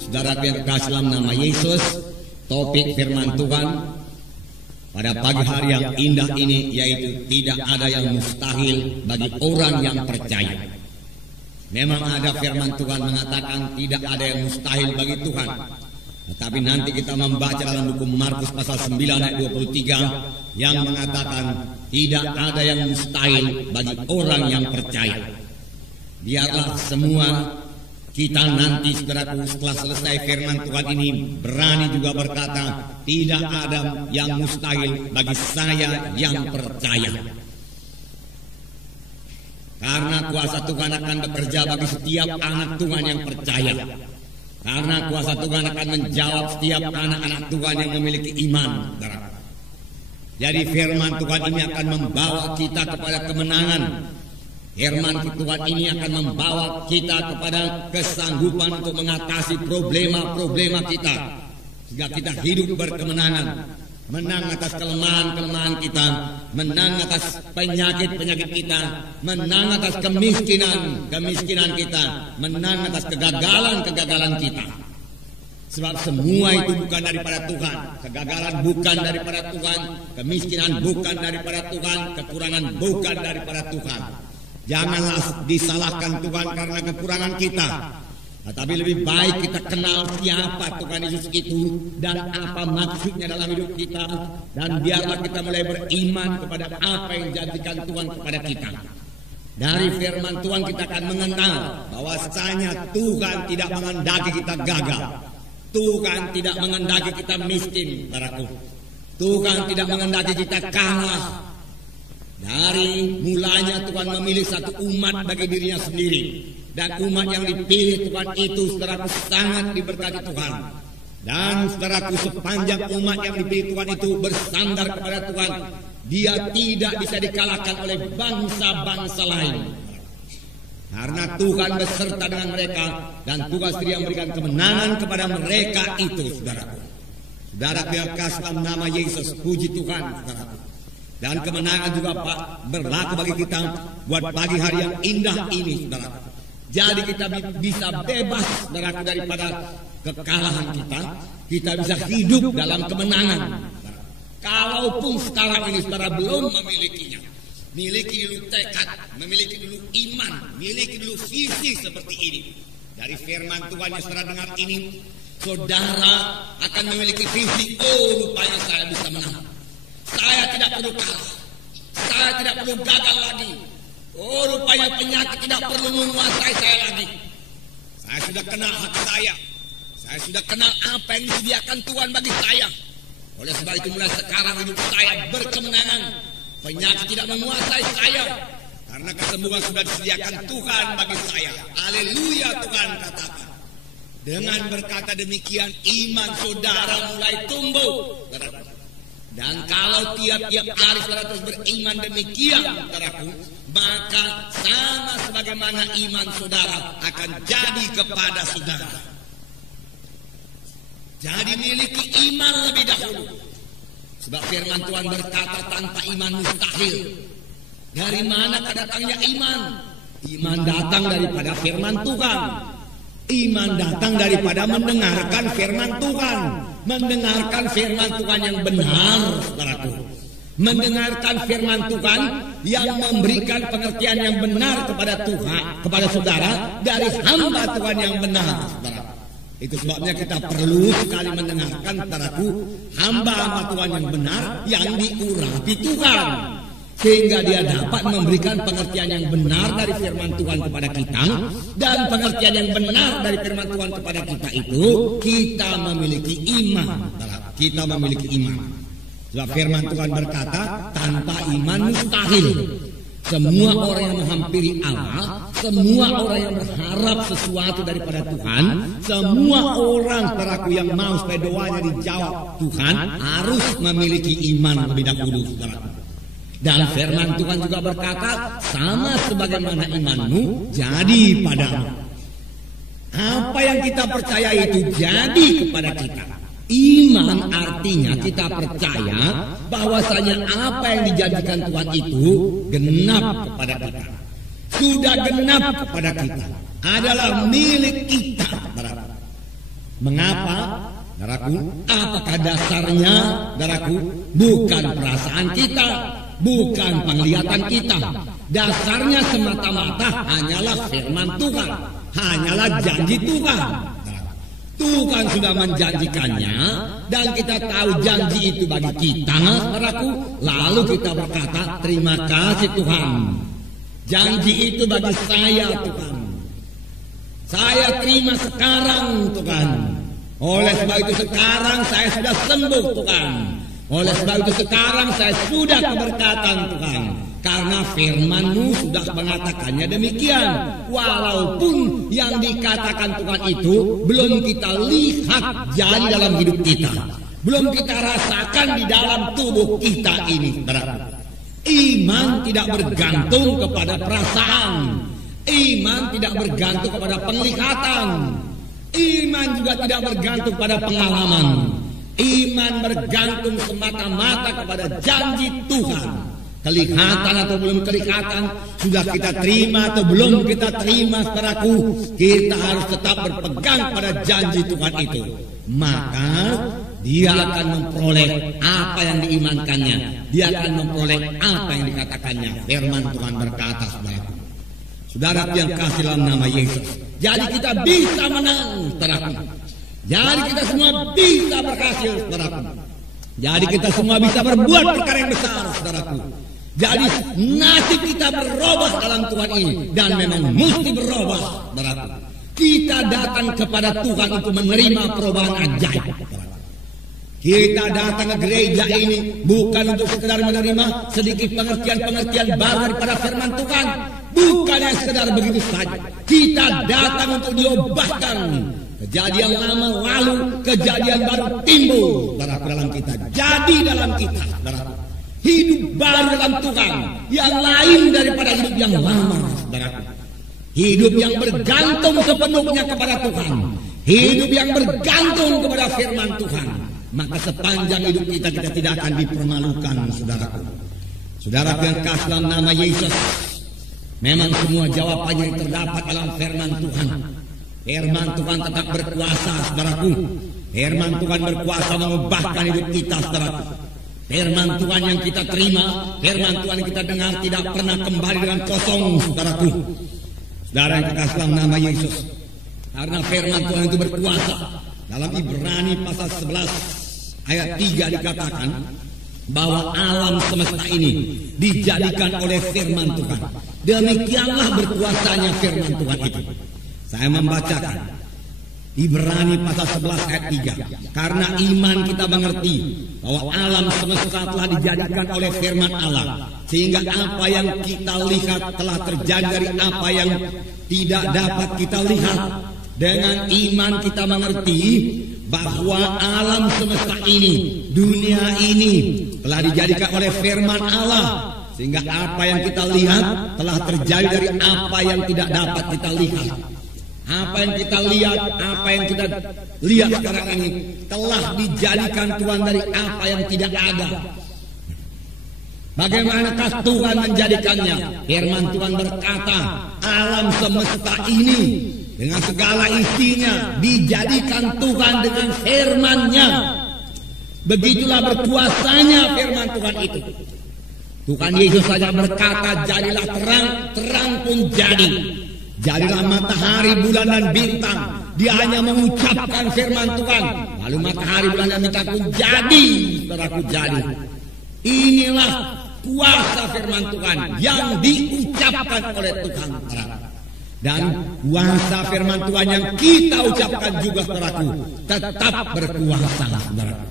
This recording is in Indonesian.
Saudara yang kasih dalam nama Yesus, topik firman Tuhan pada pagi hari yang indah ini yaitu tidak ada yang mustahil bagi orang yang percaya. Memang ada firman Tuhan mengatakan tidak ada yang mustahil bagi Tuhan. Tetapi nanti kita membaca dalam buku Markus pasal 9 ayat 23 yang mengatakan tidak ada yang mustahil bagi orang yang percaya. Biarlah semua kita nanti saudaraku setelah selesai firman Tuhan ini berani juga berkata tidak ada yang mustahil bagi saya yang percaya. Karena kuasa Tuhan akan bekerja bagi setiap anak Tuhan yang percaya. Karena kuasa Tuhan akan menjawab setiap anak-anak Tuhan yang memiliki iman. Jadi firman Tuhan ini akan membawa kita kepada kemenangan. Firman Tuhan ini akan membawa kita kepada kesanggupan untuk mengatasi problema-problema kita. Sehingga kita hidup berkemenangan. Menang atas kelemahan-kelemahan kita. Menang atas penyakit-penyakit kita. Menang atas kemiskinan kita. Menang atas kegagalan-kegagalan kita. Sebab semua itu bukan daripada Tuhan. Kegagalan bukan daripada Tuhan. Kemiskinan bukan daripada Tuhan. Kekurangan bukan daripada Tuhan. Janganlah disalahkan Tuhan karena kekurangan kita. Tetapi lebih baik kita kenal siapa Tuhan Yesus itu dan apa maksudnya dalam hidup kita. Dan biarlah kita mulai beriman kepada apa yang dijanjikan Tuhan kepada kita. Dari firman Tuhan kita akan mengenal bahwasanya Tuhan tidak menghendaki kita gagal. Tuhan tidak menghendaki kita miskin, saudaraku. Tuhan tidak menghendaki kita kalah. Dari mulanya Tuhan memilih satu umat bagi dirinya sendiri. Dan umat yang dipilih Tuhan itu saudaraku sangat diberkati Tuhan. Dan saudaraku sepanjang umat yang dipilih Tuhan itu bersandar kepada Tuhan, dia tidak bisa dikalahkan oleh bangsa-bangsa lain. Karena Tuhan beserta dengan mereka dan Tuhan sendiri yang memberikan kemenangan kepada mereka itu, saudaraku. Saudara yang kasih dalam nama Yesus, puji Tuhan, saudaraku. Dan kemenangan juga berlaku bagi kita buat pagi hari yang indah ini, saudaraku. Jadi kita bisa bebas daripada kekalahan kita. Kita bisa hidup dalam kemenangan. Kalaupun sekarang ini saudara belum memilikinya, miliki dulu tekad, memiliki dulu iman, miliki dulu visi seperti ini. Dari firman Tuhan yang saudara dengar ini, saudara akan memiliki visi. Oh, rupanya saya bisa menang. Saya tidak perlu kalah. Saya tidak perlu gagal lagi. Oh, rupanya penyakit tidak perlu menguasai saya lagi. Saya sudah kenal hak saya. Saya sudah kenal apa yang disediakan Tuhan bagi saya. Oleh sebab itu mulai sekarang hidup saya berkemenangan. Penyakit tidak menguasai saya. Karena kesembuhan sudah disediakan Tuhan bagi saya. Haleluya, Tuhan katakan. Dengan berkata demikian iman saudara mulai tumbuh. Dan kalau tiap-tiap hari saudara terus beriman demikian, saudaraku, maka sama sebagaimana iman saudara akan jadi kepada saudara. Jadi miliki iman lebih dahulu. Sebab firman Tuhan berkata tanpa iman mustahil. Dari mana datangnya iman? Iman datang daripada firman Tuhan. Iman datang daripada mendengarkan firman Tuhan. Mendengarkan firman Tuhan yang benar, saudaraku. Mendengarkan firman Tuhan yang memberikan pengertian yang benar kepada Tuhan, kepada saudara dari hamba Tuhan yang benar, saudara. Itu sebabnya kita perlu sekali mendengarkan, saudaraku, hamba-hamba Tuhan yang benar yang diurapi Tuhan. Sehingga dia dapat memberikan pengertian yang benar dari firman Tuhan kepada kita. Dan pengertian yang benar dari firman Tuhan kepada kita itu, kita memiliki iman. Kita memiliki iman. Sebab firman Tuhan berkata, tanpa iman mustahil. Semua orang yang menghampiri Allah, semua orang yang berharap sesuatu daripada Tuhan, semua orang peraku yang mau supaya doanya dijawab Tuhan, harus memiliki iman lebih dahulu, saudara. Dan firman Tuhan juga berkata, sama sebagaimana imanmu jadi padamu. Apa yang kita percaya itu jadi kepada kita. Iman artinya kita percaya bahwasanya apa yang dijanjikan Tuhan itu genap kepada kita. Sudah genap kepada kita. Adalah milik kita. Mengapa? Saudaraku, apakah dasarnya? Saudaraku, bukan perasaan kita, bukan penglihatan kita. Dasarnya semata-mata hanyalah firman Tuhan, hanyalah janji Tuhan. Tuhan sudah menjanjikannya dan kita tahu janji itu bagi kita, saudaraku. Lalu kita berkata, terima kasih Tuhan. Janji itu bagi saya, Tuhan. Saya terima sekarang, Tuhan. Oleh sebab itu sekarang saya sudah sembuh, Tuhan. Oleh sebab itu sekarang saya sudah keberkatan, Tuhan. Karena firman-Mu sudah mengatakannya demikian. Walaupun yang dikatakan Tuhan itu belum kita lihat jadi dalam hidup kita, belum kita rasakan di dalam tubuh kita ini. Iman tidak bergantung kepada perasaan. Iman tidak bergantung kepada penglihatan. Iman juga tidak bergantung pada pengalaman. Iman bergantung semata-mata kepada janji Tuhan. Kelihatan atau belum kelihatan, sudah kita terima atau belum kita terima, saudaraku, kita harus tetap berpegang pada janji Tuhan itu. Maka dia akan memperoleh apa yang diimankannya. Dia akan memperoleh apa yang dikatakannya. Firman Tuhan berkata, saudaraku, saudara yang kasih dalam nama Yesus, jadi kita bisa menang, saudaraku. Jadi kita semua bisa berhasil, saudaraku. Jadi kita semua bisa berbuat perkara yang besar, saudaraku. Jadi nasib kita berubah dalam Tuhan ini, dan memang mesti berubah, saudaraku. Kita datang kepada Tuhan untuk menerima perubahan ajaib. Kita datang ke gereja ini bukan untuk sekedar menerima sedikit pengertian-pengertian baru daripada firman Tuhan. Bukan yang sekedar begitu saja. Kita datang untuk diubahkan. Kejadian lama lalu, kejadian baru timbul, saudaraku, dalam kita. Jadi dalam kita, saudaraku, hidup baru dalam Tuhan, yang lain daripada hidup yang lama, saudaraku. Hidup yang bergantung sepenuhnya kepada Tuhan, hidup yang bergantung kepada firman Tuhan. Maka sepanjang hidup kita tidak akan dipermalukan, saudaraku. Saudaraku yang kasih dalam nama Yesus, memang semua jawabannya terdapat dalam firman Tuhan. Firman Tuhan tetap berkuasa, saudaraku. Firman Tuhan berkuasa mengubahkan hidup kita, saudaraku. Firman Tuhan yang kita terima, firman Tuhan yang kita dengar tidak pernah kembali dengan kosong, saudaraku. Saudara yang kekasih dalam nama Yesus, karena firman Tuhan itu berkuasa. Dalam Ibrani pasal 11 ayat 3 dikatakan bahwa alam semesta ini dijadikan oleh firman Tuhan. Demikianlah berkuasanya firman Tuhan itu. Saya membacakan Ibrani pasal 11 ayat 3. Karena iman kita mengerti bahwa alam semesta telah dijadikan oleh firman Allah, sehingga apa yang kita lihat telah terjadi dari apa yang tidak dapat kita lihat. Dengan iman kita mengerti bahwa alam semesta ini, dunia ini telah dijadikan oleh firman Allah, sehingga apa yang kita lihat telah terjadi dari apa yang tidak dapat kita lihat. Apa yang kita lihat, apa yang kita lihat sekarang ini telah dijadikan Tuhan dari apa yang tidak ada. Bagaimanakah Tuhan menjadikannya? Firman Tuhan berkata, alam semesta ini dengan segala isinya dijadikan Tuhan dengan firman-Nya. Begitulah berkuasanya firman Tuhan itu. Tuhan Yesus saja berkata, jadilah terang, terang pun jadi. Jadilah matahari, bulan dan bintang. Dia hanya mengucapkan firman Tuhan, lalu matahari, bulan dan bintang pun jadi. Saudaraku, jadi. Inilah kuasa firman Tuhan yang diucapkan oleh Tuhan. Dan kuasa firman Tuhan yang kita ucapkan juga, saudaraku, tetap berkuasa, saudaraku.